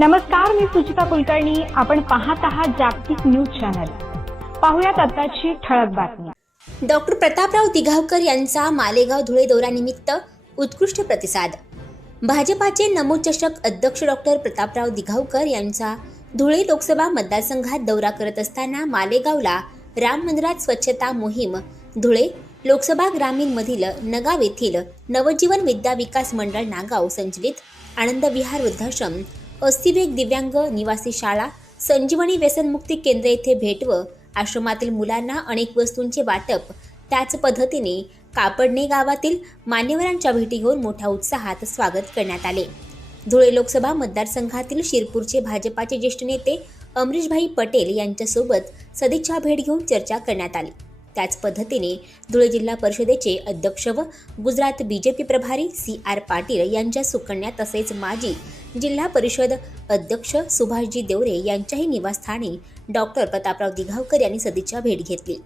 नमस्कार मी सुचिता कुलकर्णी. आपण पाहत आहात जागतिक न्यूज चॅनल. पाहुयात आताची ठळक बातमी. डॉक्टर प्रतापराव दिघावकर यांचा मालेगाव धुळे दौऱ्यानिमित्त उत्कृष्ट प्रतिसाद. भाजपाचे नमोचषक अध्यक्ष डॉक्टर प्रतापराव दिघावकर यांचा धुळे लोकसभा मतदारसंघात दौरा करत असताना मालेगावला राम मंदिरात स्वच्छता मोहीम धुळे लोकसभा ग्रामीणमधील नगाव येथील नवजीवन विद्या विकास मंडळ नागाव संचलित आनंद विहार वृद्धाश्रम अस्थिवेग दिव्यांग निवासी शाळा संजीवनी व्यसनमुक्ती केंद्र येथे भेट व आश्रमातील मुलांना अनेक वस्तूंचे वाटप. त्याच पद्धतीने कापडणे गावातील मान्यवरांच्या भेटी घेऊन मोठ्या उत्साहात स्वागत करण्यात आले. धुळे लोकसभा मतदारसंघातील शिरपूरचे भाजपाचे ज्येष्ठ नेते अमरीशभाई पटेल यांच्यासोबत सदिच्छा भेट घेऊन चर्चा करण्यात आली. त्याच पद्धतीने धुळे जिल्हा परिषदेचे अध्यक्ष व गुजरात बीजेपी प्रभारी सी आर पाटील यांच्या सुकन्या तसेच माजी जिल्हा परिषद अध्यक्ष सुभाषजी देवरे यांच्याही निवासस्थानी डॉक्टर प्रतापराव दिघावकर यांनी सदिच्छा भेट घेतली.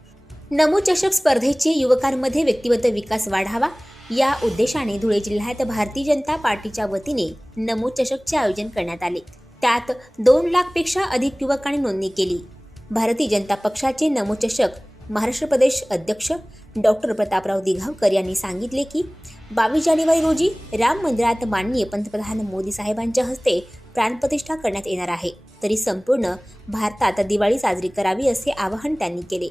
नमो चषक स्पर्धेचे युवकांमध्ये व्यक्तिगत विकास वाढावा या उद्देशाने धुळे जिल्ह्यात भारतीय जनता पार्टीच्या वतीने नमो चषकचे आयोजन करण्यात आले. त्यात दोन लाखपेक्षा अधिक युवकांनी नोंदणी केली. भारतीय जनता पक्षाचे नमोचषक महाराष्ट्र प्रदेश अध्यक्ष डॉक्टर प्रतापराव दिघावकर यांनी सांगितले की बावीस जानेवारी रोजी राम मंदिरात माननीय पंतप्रधान मोदी साहेबांच्या हस्ते प्राणप्रतिष्ठा करण्यात येणार आहे. तरी संपूर्ण भारतात दिवाळी साजरी करावी असे आवाहन त्यांनी केले.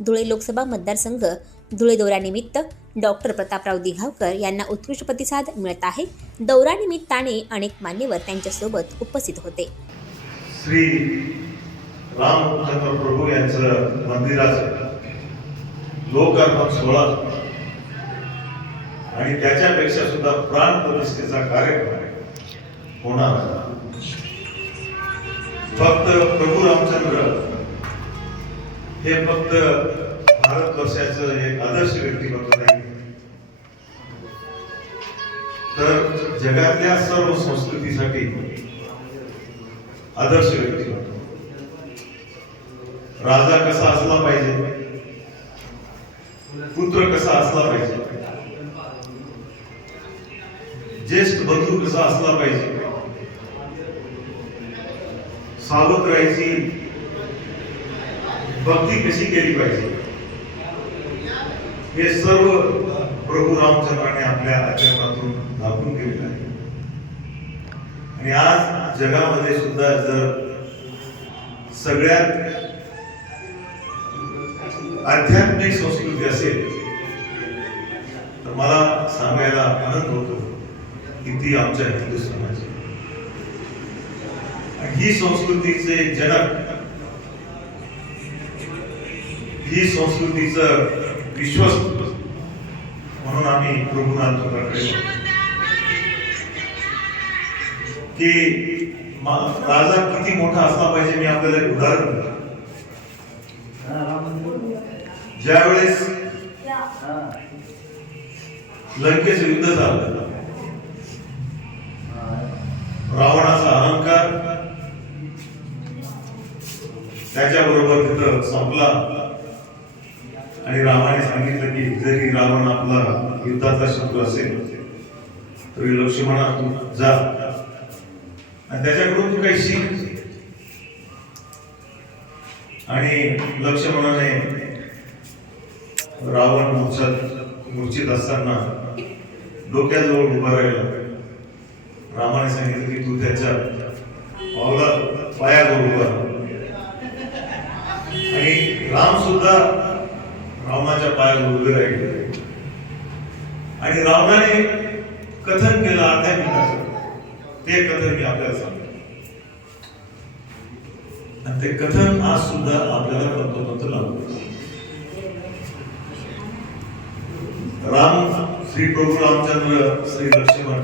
धुळे लोकसभा मतदारसंघ धुळे दौऱ्यानिमित्त डॉक्टर प्रतापराव दिघावकर यांना उत्कृष्ट प्रतिसाद मिळत आहे. दौऱ्यानिमित्ताने अनेक मान्यवर त्यांच्यासोबत उपस्थित होते. श्री रामचंद्र प्रभू यांचं मंदिराचं लोकार्पण सोहळा आणि त्याच्यापेक्षा सुद्धा प्राण प्रतिष्ठेचा कार्यक्रम होणार फक्त प्रभू रामचंद्र हे फक्त भारतवर्षाचं एक आदर्श व्यक्तिमत्व नाही. तर जगातल्या सर्व संस्कृतीसाठी आदर्श व्यक्तिमत्व. राजा कसा असला पाहिजे? पुत्र कसा असला पाहिजे? ज्येष्ठ बंधू कसा असला पाहिजे? सावध राहायची. भक्ती कशी केली पाहिजे? हे सर्व प्रभू रामचंद्राने आपल्या आचरणातून दाखवून केलेलं आहे. आणि आज जगामध्ये सुद्धा जर सगळ्यात आध्यात्मिक संस्कृती असेल तर मला सांगायला आनंद होतो की ती आमच्या हिंदू आणि ही संस्कृतीचे जनक ही संस्कृतीचं विश्वस्त म्हणून आम्ही प्रभू की राजा किती मोठा असला पाहिजे मी आपल्याला एक उदाहरण ज्यावेळेस लंकेचं युद्ध झालं. रावणाचा अहंकार त्याच्याबरोबर तिथं संपला. आणि रामाने सांगितलं की जरी रावण आपला युद्धाचा शत्रू असेल तरी लक्ष्मणा तू जा. आणि त्याच्याकडून तू काही शिक. आणि लक्ष्मणाने रावण मूर्छत मूर्छित असताना डोक्याजवळ उभा राहिला. रामाने सांगितलं की तू त्याच्या पावला पायाजवळ उभा आणि राम सुद्धा रावणाच्या पायावर उभे राहिले. आणि रावणाने कथन केलं अर्ध्या मिनिटाचं ते कथन मी आपल्याला सांगतो. आणि ते कथन आज सुद्धा आपल्याला तंतोतंत लागू आहे. राम श्री प्रभू रामचंद्र श्री लक्ष्मण.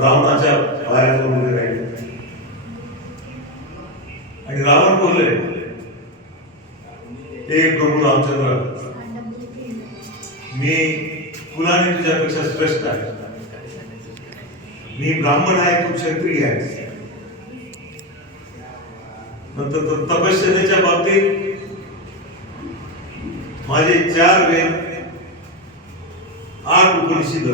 रावणाच्या पायावर उभे राहिले. आणि रावण बोलले हे प्रभू रामचंद्र मी कुलाने तुझ्यापेक्षा श्रेष्ठ आहे. मी ब्राह्मण आहे तू क्षत्रिय आहे. नंतर तपश्चर्याच्या बाबतीत माझे चार वेद आठ उपनिषद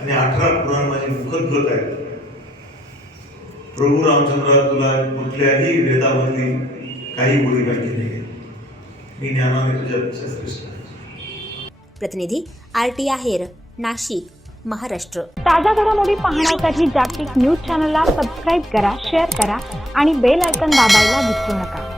आणि अठरा पुराण माझे मुखद्गत आहेत. प्रभू रामचंद्र तुला कुठल्याही भेदामधली काही भूमिका केली नाही. मी ज्ञानाने तुझ्यापेक्षा श्रेष्ठ आहे प्रतिनिधी आर टी आहेर नाशिक महाराष्ट्र. ताज्या घडामोडी पाहण्यासाठी जागतिक न्यूज चॅनलला सबस्क्राईब करा शेअर करा आणि बेल आयकॉन दाबायला विसरू नका.